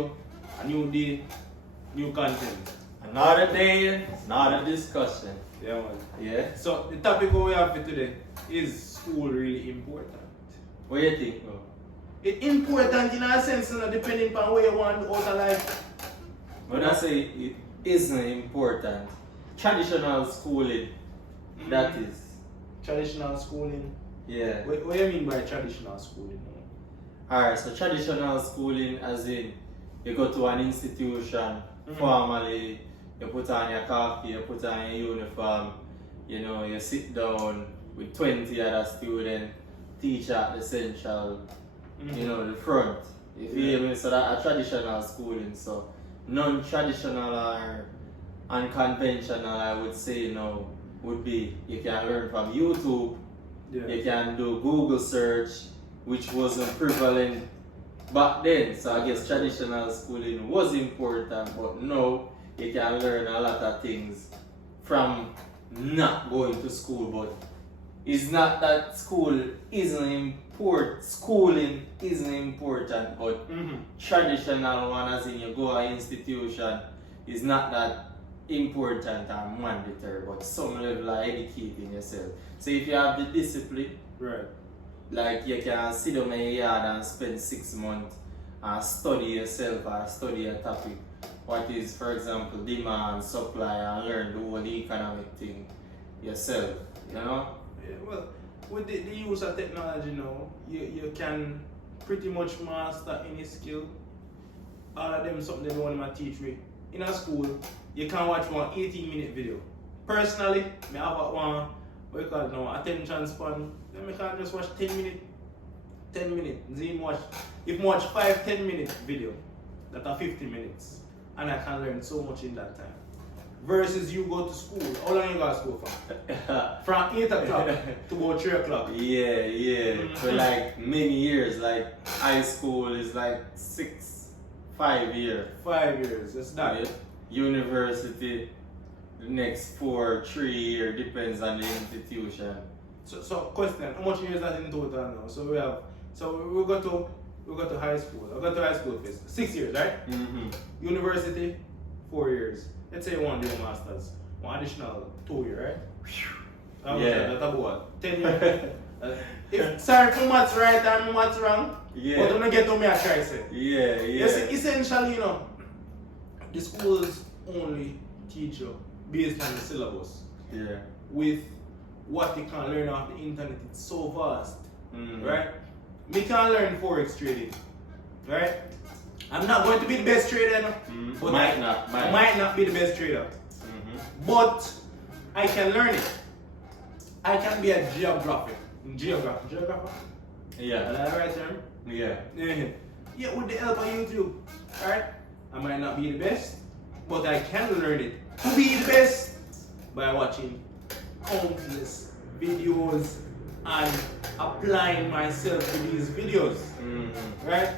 a new day, new content. Another day, another discussion. Yeah, man. Yeah? So the topic we have for today is school really important? What do you think, bro? It's important in a sense, you know, depending on where you want to out of life. When I say it isn't important, traditional schooling, that is. Traditional schooling. Yeah. What do you mean by traditional schooling? Alright, so traditional schooling as in you go to an institution, formally, you put on your khaki, you put on your uniform, you know, you sit down with 20 other students, teacher at the central, you know, the front. You feel me? So that a traditional schooling. So non-traditional or unconventional, I would say now, would be you can learn from YouTube, you can do Google search, which wasn't prevalent back then. So I guess traditional schooling was important, but now you can learn a lot of things from not going to school. But it's not that school isn't important, schooling isn't important, but traditional one as in you go to an institution is not that important or mandatory, but some level of educating yourself. So if you have the discipline, Right. like you can sit down in your yard and spend 6 months and study yourself or study a topic. What is, for example, demand, supply, and learn the whole economic thing yourself, you know? Yeah, well, with the use of technology now, you can pretty much master any skill. All of them something they want to teach me. In a school, you can watch one 18-minute video. Personally, I have one, what you call it now, attention span. Then I can just watch 10 minutes. 10 minutes. Then watch, if I watch 5-10 minute video, that are 50 minutes. And I can learn so much in that time. Versus you go to school. How long you go to school from? From 8 o'clock to about 3 o'clock. Yeah. For like many years, like high school is like 5 years. 5 years, that's that. Yeah. University, the next 3 years, depends on the institution. So question, how much years that in total now? So we go to high school. I got to high school first. 6 years, right? University, 4 years. Let's say one do a masters. One additional 2 years, right? Yeah. That's about what? 10 years. Sorry for maths right and maths wrong. Yeah. But when I get to me, I try to say. Yeah. You see, essentially, you know, the schools only teach you based on the syllabus. Yeah. With what you can learn off the internet, it's so vast, right? Me can learn forex trading, right? I'm not going to be the best trader, but Might I might not be the best trader, but I can learn it. I can be a geographer. Geographer? Yeah. Is that the right term? Yeah. Yeah, with the help of YouTube, right? I might not be the best, but I can learn it to be the best by watching countless videos and applying myself to these videos, right?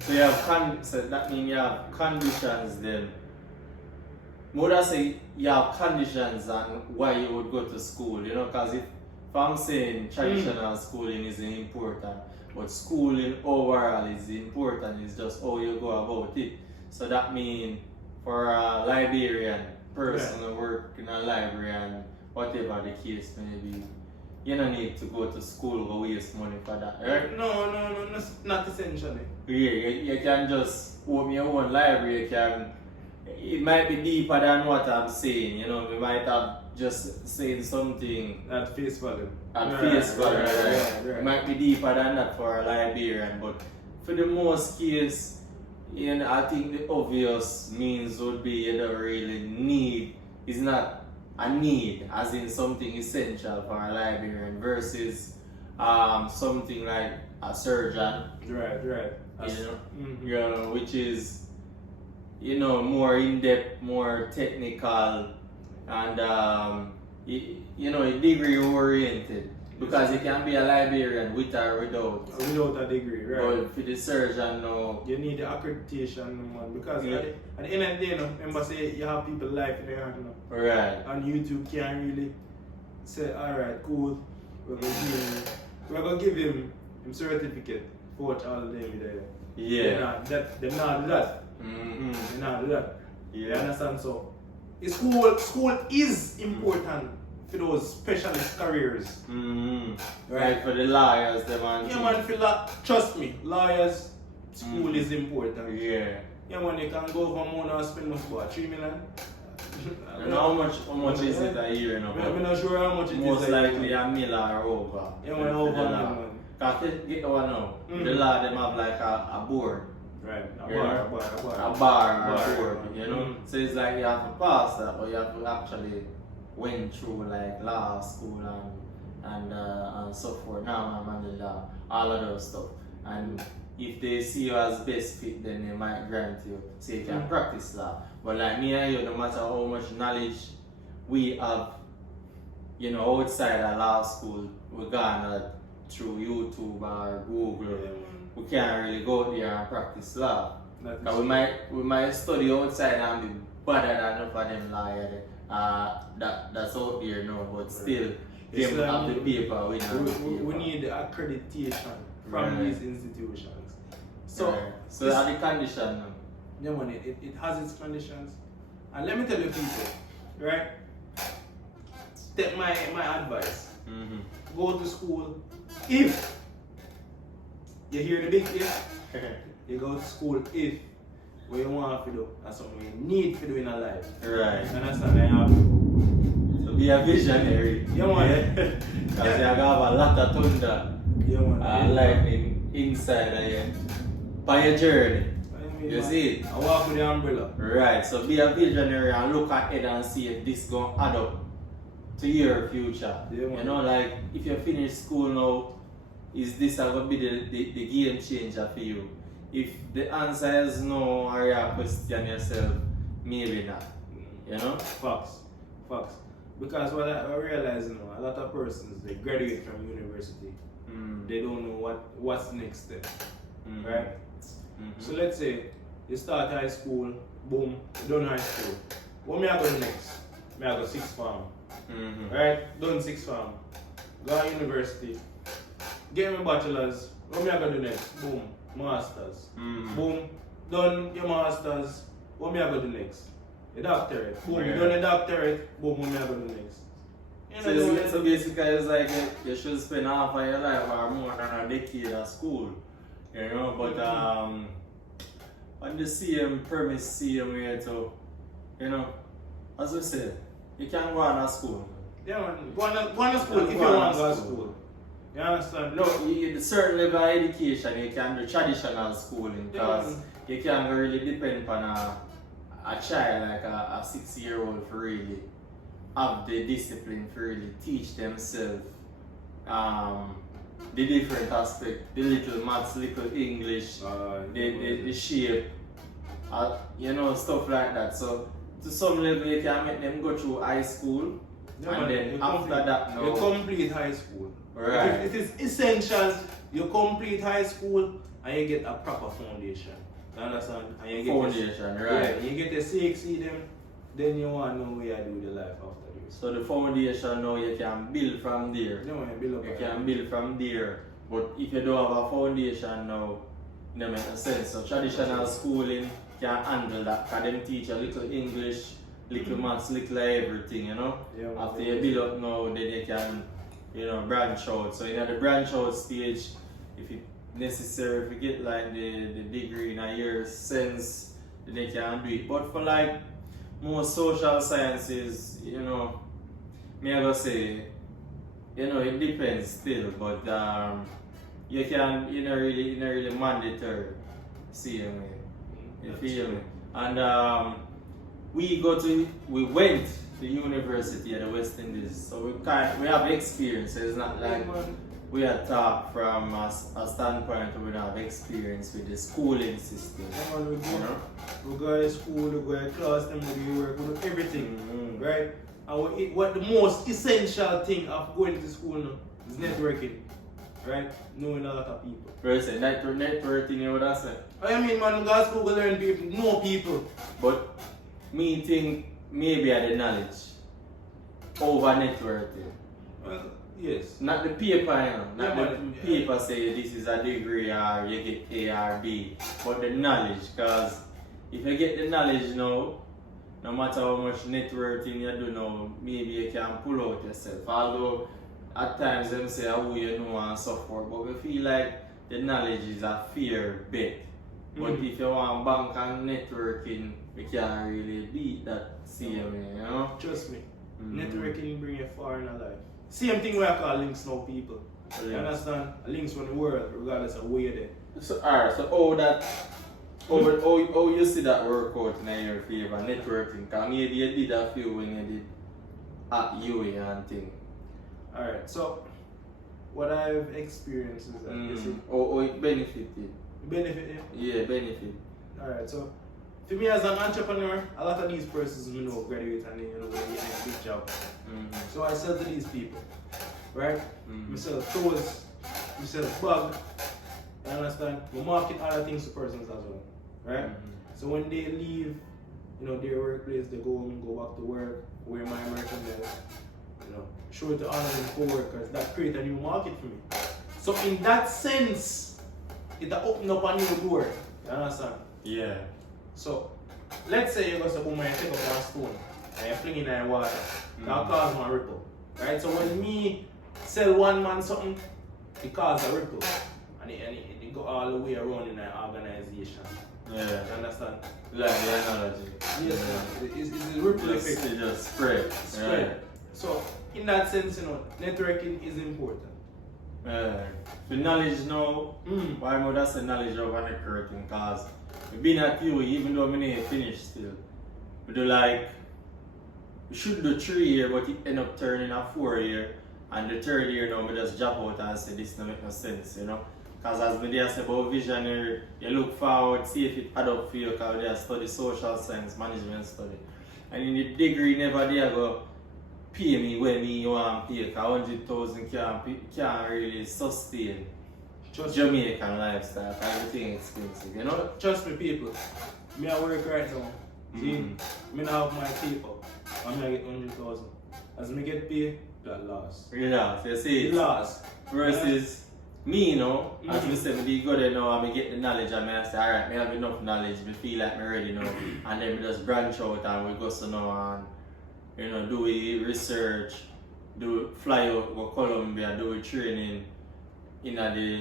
So you have so that means you have conditions then. Would I say you have conditions on why you would go to school, you know, because if I'm saying traditional schooling isn't important, but schooling overall is important, it's just how you go about it. So that means for a librarian, person who work in a library and whatever the case may be, you don't need to go to school or waste money for that, right? No, not essentially. Yeah, you can just open your own library. It might be deeper than what I'm saying, you know, we might have just saying something At face value. Right. It might be deeper than that for a librarian, but for the most case, you know, I think the obvious means would be you don't really need, it's not a need, as in something essential for a librarian versus something like a surgeon. Right. You know, which is, you know, more in-depth, more technical, and you know, degree oriented. Because you can be a librarian with or without. Without a degree, right? But for the surgeon, no. You need the accreditation, man, because at the end of the day, remember say you have people life in their hand, Right. and YouTube can't really say, alright, cool, we're gonna give him certificate for what all of them there. Yeah. They're not do that. You know, do that. You Yeah. understand? So, school is important for those specialist careers. Right? Like for the lawyers, them and Yeah, man, feel that. Trust me, lawyers, school is important. Yeah. Yeah, man, you can go over more and spend much about 3 million. And how much is it a year now? I'm not sure how much it is. Most likely a mil or over. Yeah, man, over the a law. million. Cause get the one now. The law them have like a board. Right, a Yeah. bar. A bar or a board, you know? Mhm. So it's like you have to pass that, or you have to actually went through like law school and so forth. Now I'm on the law, all of those stuff. And if they see you as best fit, then they might grant you so you can practice law. But like me and you, no matter how much knowledge we have, you know, outside of law school, we're gonna through YouTube or Google. Yeah, man. We can't really go out there and practice law. That Cause is- we might study outside and be better than enough of them lawyers that's out there now, but still It's them like have the paper, we don't have the we paper. need accreditation from Right. these institutions. So, Right. So this- that's the condition now. yeah, man, it has its conditions. And let me tell you people, right? Take my advice. Go to school. If you hear the big if, you go to school if what you want to do and something you need to do in a life. Right. You understand? I have So be a visionary. Yeah, man. Because you have a lot of thunder yeah, man. and lightning inside of you. By your journey. I mean, You man, see it? I walk with the umbrella. Right, so be a visionary and look ahead and see if this gonna add up to your future. Yeah, man. You know, like if you finish school now, is this gonna be the game changer for you? If the answer is no, or you question yourself, maybe not. You know? Facts. Because what I realize now, a lot of persons they graduate from university, they don't know what's next step. Right? So let's say you start high school, boom, you done high school. What me I go next? Me I go sixth form. Right? Done sixth form. Go to university. Get my bachelor's. What me I go do next? Boom. Masters. Boom. Done your masters. What me I go do next? A doctorate. Boom. Yeah. Done a doctorate. Boom. What me I go do next? You So, know, so basically, it's like you should spend half of your life or more than a decade at school, you know. But on the same premise, same way too, you know. As we said, you can go on to school. yeah, man. Go on to school if you Go on want to to go to school. school. You understand? No, certain level of education, you can do traditional schooling because you can't really depend on a child like a 6-year-old for really have the discipline to really teach themselves the different aspect, the little maths, little English, the shape, you know, stuff like that. So to some level you can make them go through high school Yeah, and man, then you after complete- that you now, complete high school. Right. It is essential you complete high school and you get a proper foundation. You understand? And you get foundation, yeah, right? you get a CXC them, then you want to know what you do with your life after this. So the foundation now you can build from there. You want to build up You a- can build from there. But if you don't have a foundation now, it doesn't make sense. So traditional schooling can handle that. Because them teach a little English, little maths, little everything, you know. Yeah, man. After you build up now, then you can, you know, branch out. So in the branch out stage, if it necessary, if you get like the degree in a year's sense, then you can do it. But for like more social sciences, you know, me I go say, you know, it depends still, but you can, you know, really mandatory. See me, you feel me? And we went to university at the West Indies, so we have experience. So it's not like we are taught from a standpoint where we don't have experience with the schooling system. Yeah, man, we You go, know? we go to school, we go to class, then we do work, we do everything. Mhm. Right? And what the most essential thing of going to school now is networking. Right? Knowing a lot of people. Right, say networking, you know what I say? I mean, man, go to school, go learn people, know people. But me think maybe I the knowledge over networking. Well, yes. Not the paper, you know. Not Yeah, the man. paper say this is a degree or you get A or B, but the knowledge, because if you get the knowledge now, no matter how much networking you do now, maybe you can pull out yourself. Although at times them say who you know and so forth, but we feel like the knowledge is a fair bet. But if you want bank and networking, we can't really beat that same, you know? Trust me. Networking bring you far in life. Same thing we call links now, people. You understand? Links from the world, regardless of where you're there. So, alright, so how you see that work out in your favor, networking? Because maybe you did a few when you did at UA and thing. Alright, so what I've experienced is that it benefited. benefit you. Yeah, benefit. Alright, so for me as an entrepreneur, a lot of these persons you know graduate and then they get a big job. So I sell to these people, right? I sell tours, I sell bug, you understand? We market other things to persons as well, right? So when they leave, you know, their workplace, they go home, go back to work, wear my merchandise, you know, show it to other co-workers. That create a new market for me. So in that sense, it open up a new door. You understand? Yeah. So let's say you go to boom and take up one stone and you fling it in the water. That cause one ripple. Right? So when me sell one man something, it causes a ripple. And it go all the way around in an organization. Yeah. You understand? Like the analogy. Yes, it's a ripple effect. It just spread. Spread. Right. So in that sense, you know, networking is important. The knowledge now, why more that's the knowledge of networking? Because we've been at UA, even though we ain't finished still. We do like, we should do 3 years, but it end up turning a 4 year. And the 3rd year now, we just drop out and say this don't make no sense, you know. Because as we say about visionary, you look forward, see if it add up for you, because they study social science, management study. And in the degree, never there go pay me when me want to pay, because 100,000 can't really sustain Jamaican lifestyle, everything expensive, you know? Trust me, people. Me I work right now. See, me now have my paper, and I get 100,000. As me get paid, that loss. Relax, you see? It loss. Versus me, you know, as me say, me be good now, and me get the knowledge, and I say, alright, me have enough knowledge, me feel like me ready now, and then me just branch out and we go so now and, you know, do we research, do fly out go Colombia, do we training in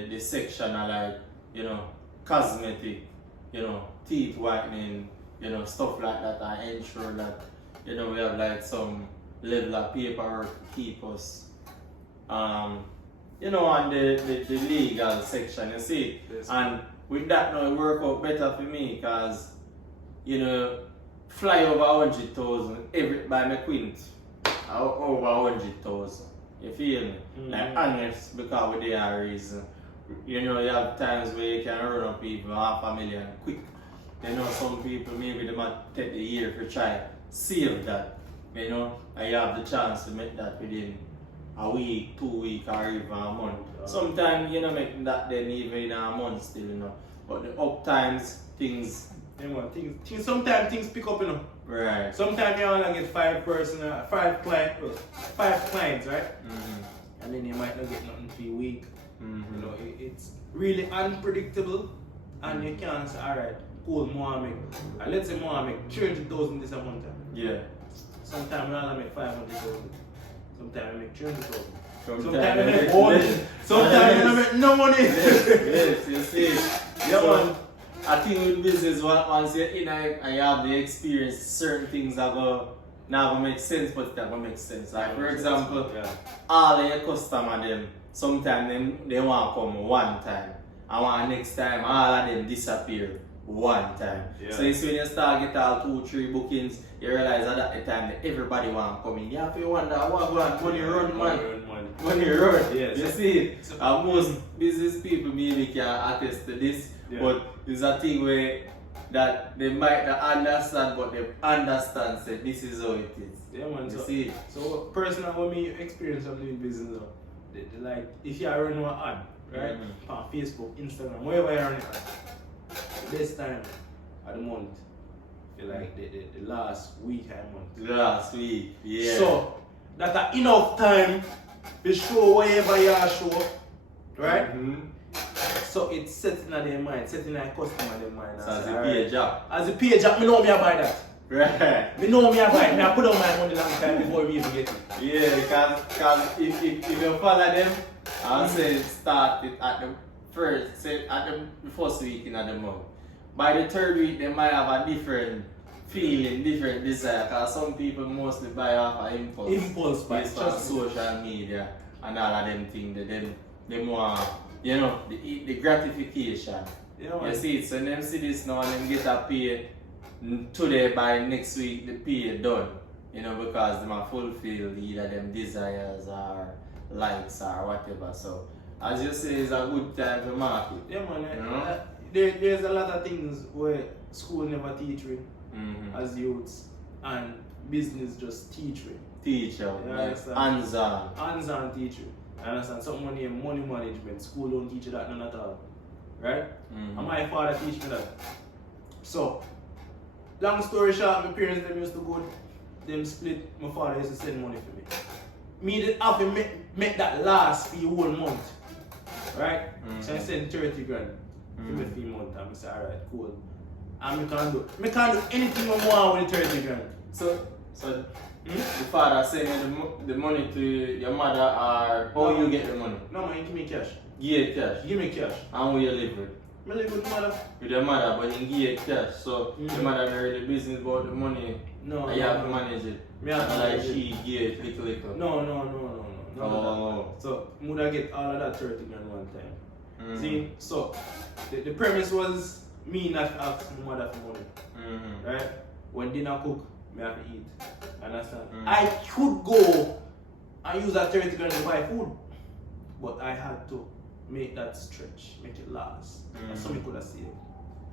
the section of like, you know, cosmetic, you know, teeth whitening, you know, stuff like that, and ensure that, you know, we have like some level of paperwork to keep us, you know, on the legal section, you see. Yes. And with that now, it work out better for me, because, you know, fly over 100,000 by my quint, over 100,000. You feel me? Like honest, because with the reason. You know, you have times where you can run up people $500,000 quick. You know, some people maybe they might take a year to try save that. You know, and you have the chance to make that within a week, 2 weeks, or even a month. Sometimes you know make that then even in a month still, you know. But the up times things. Yeah, man, sometimes things pick up, you know. Right. Sometimes you only get 5 clients, right? And then you might not get nothing for a week. You know, it's really unpredictable, and you can't say, alright, cool, Mohammed. And let's say Mohammed 300,000 this a month. Yeah. Sometimes I only make 500,000. Sometimes I make 300,000. Sometimes I make money. Sometimes I make no money. Yes, you see. Yeah, So, man. I think with business, once you're in and you have the experience, certain things are going not gonna make sense, but they're gonna make sense. Like for example, all of your customers, them sometimes they want to come one time, and one next time all of them disappear one time. Yeah. So it's when you start get all 2-3 bookings, you realize that at the time that everybody want to come in. You have to wonder what money run, man. Money run. Yes. You see, most business people maybe can attest to this, but it's a thing where that they might not understand, but they understand say this is how it is. Yeah, man. You see? So personally, when me experience of doing business, they like if you run one ad, right, on Facebook, Instagram, wherever you run it at, the best time of the month, like the last week of the month. Last week, yeah. So that's enough time to show wherever you show, right? So it's setting in their mind, setting in their customer their mind. So as you pay a job. As a pay job, me know me I buy that. Right. Me know me I buy it. Me I put on my money long time before we even get it. Yeah, because if you follow them, I'll say start it at the first week in the month. By the third week, they might have a different feeling, different desire. Because some people mostly buy off of impulse. Impulse buy. Based on social media and all of them things. They want, you know, the gratification. Yeah, you see it, so them see this now and them get a pay today by next week the pay done. You know, because they are fulfill either them desires or likes or whatever. So as you say, it's a good time to market. Yeah, man. You know? There's a lot of things where school never teach you as youths, and business just teach you. Teach you, like hands-on. Hands-on teach you. I understand. Something named money management. School don't teach you that none at all. Right? And my father teach me that. So, long story short, my parents them used to go, them split, my father used to send money for me. Me didn't have to make that last for the whole month. Right? So I sent 30 grand for me for the month, and I said, alright, cool. And me can't do anything I want with the 30 grand. So the father send you the money to your mother, or how you get the money? No, man, give me cash. Give cash. Give me cash. And who you live with? I live with my mother. With your mother, but you give cash. So your mother not really business about the money. No. And you have to manage it. Me have to like manage she give it little. No. Oh. So Muda get all of that 30 grand one time. See, so the premise was me not asking my mother for money. Right? When dinner cook, me have to eat. Understand? I could go and use that 30 grand to buy food, but I had to make that stretch, make it last. And so me could have saved.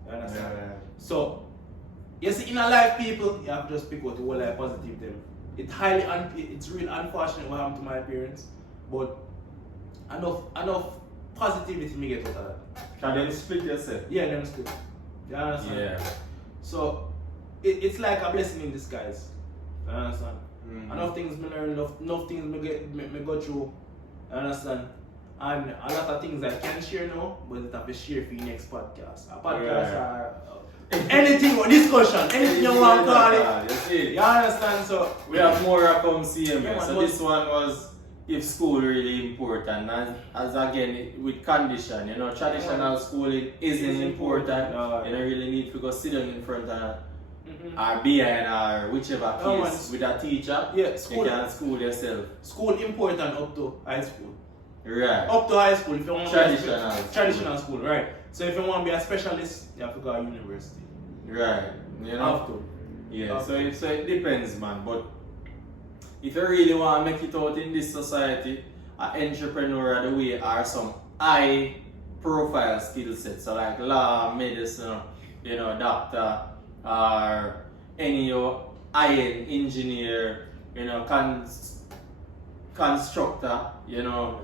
You understand? Yeah. So you see, in a life, people, you have to just pick out the whole life positive them. It's really unfortunate what happened to my parents, but enough positivity me get out of that. Can they split yourself? Yeah, them split. You understand? Yeah. So it's like a blessing in disguise. You understand? Enough things me learn, enough things me go through. You understand? And a lot of things I can share now, but it have to share for your next podcast. A podcast are anything, discussion, anything you want to call it. You see? You understand? So we have more to come see him. Yeah, So this one was if school really important, and as again with condition, you know, traditional schooling isn't important. You don't really need to go sit down in front of or behind or whichever case with a teacher. Yeah, school. You can school yourself. School important up to high school. Right. Up to high school if you want Traditional school, right? So if you want to be a specialist, you have to go to university. Right. You know. Have to. Yeah. So it depends, man. But if you really want to make it out in this society, an entrepreneur the way are some high profile skill sets. So like law, medicine, you know, doctor, or any high-end engineer, you know, constructor, you know,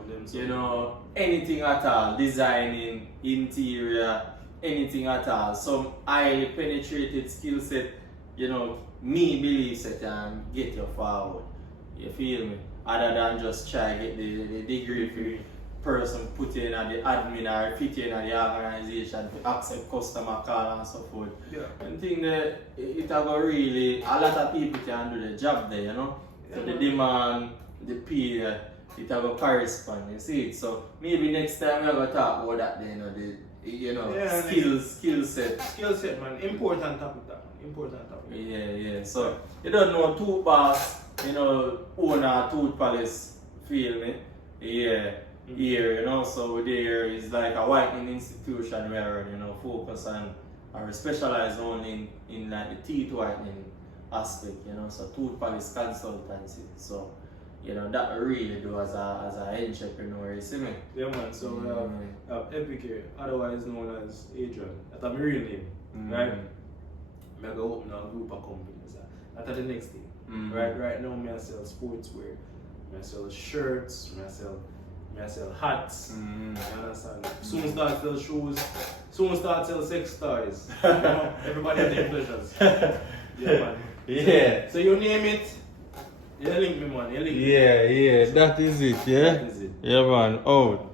anything at all, designing, interior, anything at all. Some highly penetrated skill set, you know, me believe that can get you forward. You feel me? Other than just try to get the degree for person put you in at the admin or fit you in at the organization to accept customer call and so forth. Yeah. And think that it have a really, a lot of people can do the job there, you know. So the demand, the pay, it have a correspond, you see it. So maybe next time we're gonna talk about that, skill set. Skill set, man. Important topic that. Important topic. Yeah. So you don't know tooth boss, you know, owner tooth palace, feel me? Yeah. Here, you know, so there is like a whitening institution where, you know, focus on or specialize only in like the teeth whitening aspect, you know, so tooth polish consultancy. So, you know, that we really do as an entrepreneur, you see me? Yeah, man. So we have Epic here, otherwise known as Adrian. That's my real name, right? I'm going to open a group of companies. That's the next thing, right? Right now, I sell sportswear, I sell shirts, I sell hats. You understand? Soon start sell shoes. Soon start sell sex toys. You know, everybody has their pleasures. Yeah, man. Yeah. So you name it, you link me, man. You link me. Yeah, that is it, yeah? That is it. Yeah, man, out.